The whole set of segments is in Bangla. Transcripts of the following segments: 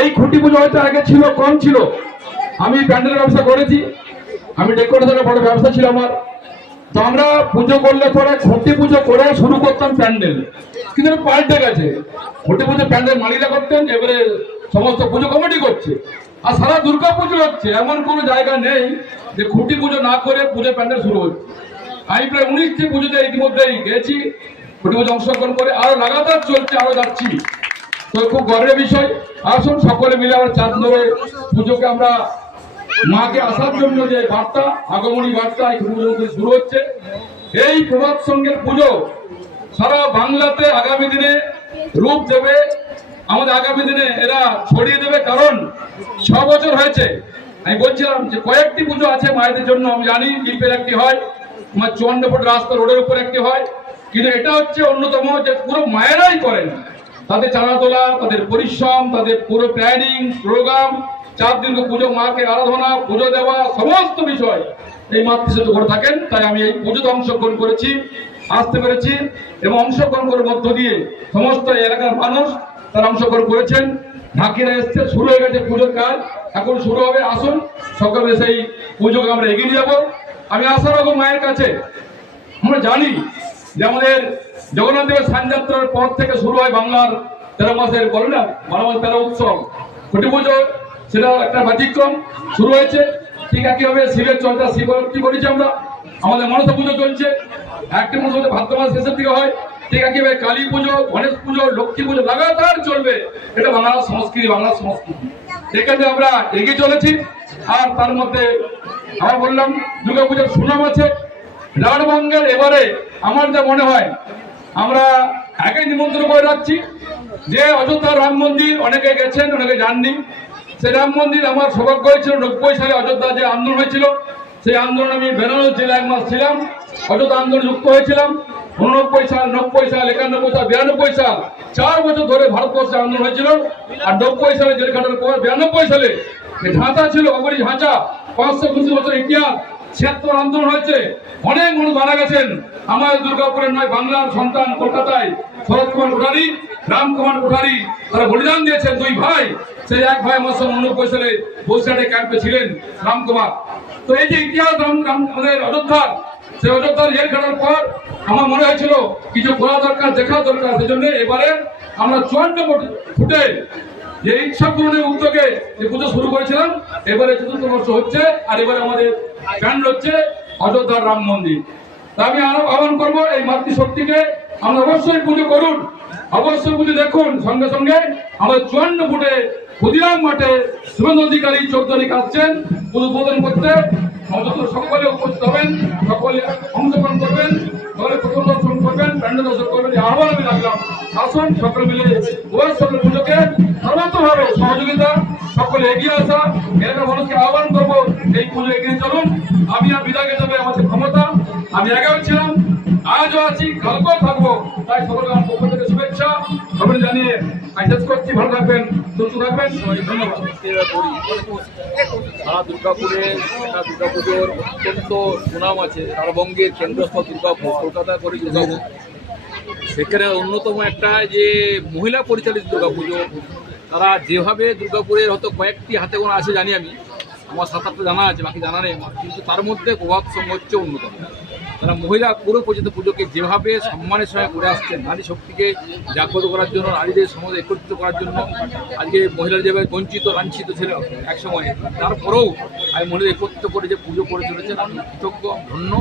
এই খুঁটি পুজো হয়তো আগে ছিল, কম ছিল। আমি প্যান্ডেল ব্যবসা করেছি, আমি ডেকোরেশনের বড় ব্যবসা ছিল আমার। তো আমরা পুজো করলে পরে খুঁটি পুজো করে শুরু করতাম প্যান্ডেল, কিন্তু পাল্টে গেছে। খুঁটি পুজো প্যান্ডেল মালিরা করতেন, এবারে সমস্ত পুজো কমিটি করছে। আর সারা দুর্গা পুজো হচ্ছে, এমন কোনো জায়গা নেই যে খুঁটি পুজো না করে পুজো প্যান্ডেল শুরু হচ্ছে। আমি প্রায় 19টি পুজোতে ইতিমধ্যেই গেছি, খুঁটি পুজো অংশগ্রহণ করে আরো লাগাতার চলছে, আরো যাচ্ছি। তো খুব গর্বের বিষয়। আসুন সকলে মিলে আমরা চাঁদ ধরে পুজোকে আমরা মাকে আসার জন্য যে বার্তা, আগমনী বার্তা এই পুজো শুরু হচ্ছে। এই প্রভাত সঙ্গের পুজো সারা বাংলাতে আগামী দিনে রূপ দেবে, আমাদের আগামী দিনে এরা ছড়িয়ে দেবে। কারণ 6 বছর হয়েছে, আমি বলছিলাম যে কয়েকটি পুজো আছে মায়েদের জন্য, আমি জানি লিপের একটি হয়, আমার 54 ফুট রাস্তা রোডের উপর একটি হয়, কিন্তু এটা হচ্ছে অন্যতম, যে পুরো মায়েরাই করেন। তাদের চাঁদা তোলা, তাদের পরিশ্রম, তাদের পুরো প্ল্যানিং প্রোগ্রাম, 4 দিন পুজো, মাকে আরাধনা, পুজো দেওয়া, সমস্ত বিষয় এই মাতৃসাথে করে থাকেন। তাই আমি এই পুজোতে অংশগ্রহণ করেছি, আসতে পেরেছি, এবং অংশগ্রহণ করার মধ্য দিয়ে সমস্ত এলাকার মানুষ তারা অংশগ্রহণ করেছেন। ঢাকিরা এসছে, শুরু হয়ে গেছে পুজোর কাজ, এখন শুরু হবে। আসুন সকলে সেই পুজোকে আমরা এগিয়ে যাবো। আমি আশা রাখবো মায়ের কাছে, আমরা জানি যে আমাদের জগন্নাথ দেবের সানযাত্রার পর থেকে শুরু হয় বাংলার 13 মাসের, বলে না 12 মাস 13 উৎসব, খুঁটি পুজো, সেটা একটা ব্যতিক্রম শুরু হয়েছে। ঠিক একইভাবে শিবের চর্চা, শিবরাত্রি করেছি আমরা, আমাদের মনসা পুজো চলছে, একটা মাস হতে ভাদ্র মাস শেষের দিকে হয়। ঠিক একইভাবে কালী পুজো, গণেশ পুজো, লক্ষ্মী পুজো লাগাতার চলবে। এটা বাংলার সংস্কৃতি, বাংলার সংস্কৃতি, এখানে আমরা এগিয়ে চলেছি। আর তার মধ্যে আমরা বললাম দুর্গা পুজোর সুনাম আছে রাঢ়বঙ্গের। এবারে আমার যা মনে হয়, আমরা একে নিমন্ত্রণ করে রাখছি যে অযোধ্যার রাম মন্দির, অনেকে গেছেন, অনেকে যাননি। সেই রাম মন্দির আমার সৌভাগ্য হয়েছিল 90 সালে অযোধ্যা যে আন্দোলন হয়েছিল, সেই আন্দোলন আমি বেনারস জেলায় 1 মাস ছিলাম, অযোধ্যা আন্দোলন যুক্ত হয়েছিলাম। 89 সাল, 90 সাল, 91 সাল, 92 সাল, 4 বছর ধরে ভারতবর্ষে আন্দোলন হয়েছিল। আর 90 সালে জেল খাটার পর 92 সালে ঢাঁচা ছিল, অগরি ঢাঁচা, 550 বছর ইতিহাস, 76 আন্দোলন হয়েছে, অনেক মানুষ মারা গেছেন। আমার দুর্গাপুরের নয়, বাংলার সন্তান কলকাতায় শরৎ কুমার কোঠারি, রাম কুমার কোঠারি, তারা বলিদান দিয়েছেন 2 ভাই। সেই এক ভাই আমার সঙ্গে 89 সালে বসিরহাটে ক্যাম্পে ছিলেন, রামকুমার। তো এই যে ইতিহাস আমাদের অযোধ্যার, সেই অযোধ্যার জেল খাটার পর আমার মনে হয়েছিল কিছু করা দরকার, দেখা দরকার। সেজন্য এবারে আমরা 54 ফুটে যে ইচ্ছা পূরণের উদ্যোগে যে পুজো শুরু করেছিলাম, এবারে 4র্থ বর্ষ হচ্ছে। আর এবারে আমাদের প্যান্ডেল হচ্ছে অযোধ্যার রাম মন্দির। তা আমি আরো আহ্বান করবো এই মাতৃশক্তিকে, আমরা অবশ্যই পুজো করুন, অবশ্যই পুজো দেখুন। সঙ্গে সঙ্গে আমাদের 54 ফুটে ক্ষুদিরাম মাঠে শুভেন্দু অধিকারী 14 তারিখ আসছেন পুজো উদ্বোধন করতে। সকলে উপস্থিত হবেন, সকলে অংশগ্রহণ করবেন, সকলে প্রথম দর্শন করবেন, প্যান্ডেল দর্শন করবেন, এই আহ্বান আমি রাখলাম। আসুন সকলে মিলে সকলে পুজোকে সর্বাত্মকভাবে সহযোগিতা, সকলে এগিয়ে আসা, এলাকার মানুষকে আহ্বান করবো এই পুজো এগিয়ে চলুন। আমি আর বিদায় যাবে আমাদের ক্ষমতা, আমি আগেও ছিলাম, আজও আছি, কালকেও থাকবো। তাই সকলকে আমার পক্ষ থেকে শুভেচ্ছা সবাই জানিয়ে আমি শেষ করছি। ভালো থাকবেন, সুস্থ থাকবেন, ধন্যবাদ। সারা দুর্গাপুরে একটা দুর্গাপুজোর অত্যন্ত সুনাম আছে, রাঢ়বঙ্গের কেন্দ্রস্থল দুর্গাপুর, কলকাতা করে দুর্গাপুর। সেখানে অন্যতম একটা যে মহিলা পরিচালিত দুর্গাপুজো, তারা যেভাবে দুর্গাপুরের হয়তো কয়েকটি হাতে গোনা আছে জানি আমি, আমার 7-8টা জানা আছে, বাকি জানা নেই আমার, কিন্তু তার মধ্যে প্রভাত সংঘ হচ্ছে অন্যতম। তারা মহিলা পুরো পরিচিত পুজোকে যেভাবে সম্মানের সঙ্গে করে আসছেন, নারী শক্তিকে জাগ্রত করার জন্য, নারীদের সমাজে একত্রিত করার জন্য। আজকে মহিলারা যেভাবে বঞ্চিত লাঞ্ছিত ছিল এক সময়ে, তারপরেও আমি মহিলাদের একত্রিত করে যে পুজো করে চলেছেন, আমি কৃতজ্ঞ, ধন্য।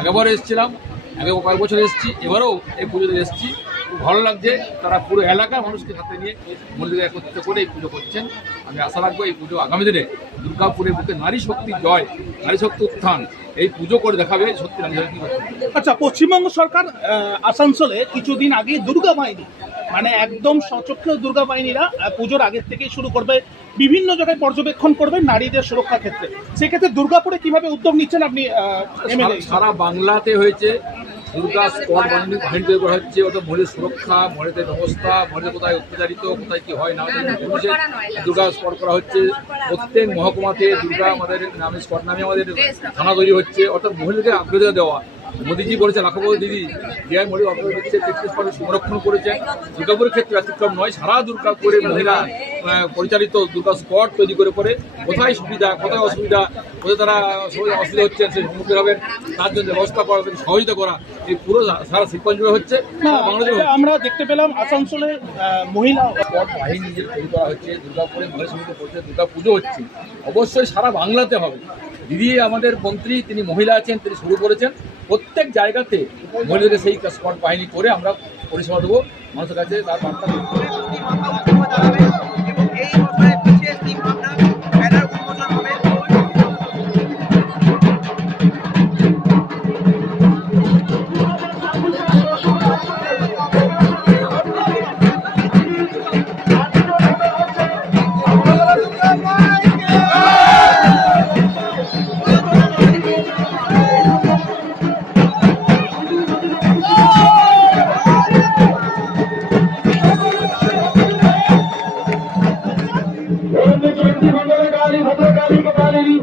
আগেবারও এসেছিলাম, আগে কয়েক বছর এসেছি, এবারেও এই পুজোতে এসেছি, খুব ভালো লাগছে তারা পুরো এলাকার মানুষকে সাথে নিয়ে মন্দিরে একত্রিত করে এই পুজো করছেন। আমি আশা রাখবো এই পুজো আগামী দিনে দুর্গাপুরের বুকে নারী শক্তির জয়, নারী শক্তি উত্থান এই পুজো করে দেখাবে সত্যি রাজ্য কি করছে। আচ্ছা, পশ্চিমবঙ্গ সরকার আসানসোলে কিছুদিন আগে দুর্গা বাহিনী মানে একদম সচক্ষে দুর্গা বাহিনীরা পুজোর আগের থেকেই শুরু করবে, বিভিন্ন জায়গায় পর্যবেক্ষণ করবে নারীদের সুরক্ষা ক্ষেত্রে। সেক্ষেত্রে দুর্গাপুরে কিভাবে উদ্যোগ নিচ্ছেন আপনি এমএলএ? সারা বাংলাতে হয়েছে দুর্গা স্কোয়াড বাহিনী তৈরি করা হচ্ছে, ওদের মহিলাদের সুরক্ষা, মহিলাদের ব্যবস্থা, মহিলাদের কোথায় অত্যাচারিত, কোথায় কি হয় না পুলিশের দুর্গা স্কোয়াড করা হচ্ছে। প্রত্যেক মহকুমাতে দুর্গা আমাদের নামে স্কোয়াড নামে আমাদের থানা তৈরি হচ্ছে, অর্থাৎ মহিলাদের আগ্রহ দেওয়া। মোদীজি বলেছে লাখপতি দিদি ডিআই মোদী অগ্রগতি হচ্ছে 33% সংরক্ষণ করেছেন। দুর্গাপুরের ক্ষেত্রে ব্যতিক্রম নয়, সারা দুর্গাপুরে মহিলা পরিচালিত দুর্গা স্পট তৈরি করে পরে কোথায় সুবিধা কোথায় অসুবিধা, কোথায় তারা অসুবিধা হচ্ছে সেই সম্মুখীন হবেন তার জন্য ব্যবস্থা করা, সহযোগিতা করা, এই পুরো সারা শিল্পাঞ্চলে হচ্ছে। আমরা দেখতে পেলাম আসানসোলে মহিলা স্পট বাহিনী যে তৈরি করা হচ্ছে, দুর্গাপুরে মহিলা সমিতি পরিচয় দুর্গা পুজো হচ্ছে, অবশ্যই সারা বাংলাতে হবে। দিদি আমাদের মন্ত্রী, তিনি মহিলা আছেন, তিনি শুরু করেছেন। প্রত্যেক জায়গাতে মহিলাদের সেই স্পট বাহিনী করে আমরা পরিষেবা দেবো মানুষের কাছে, তার বার্তা काली भद्रकाली कपालिनी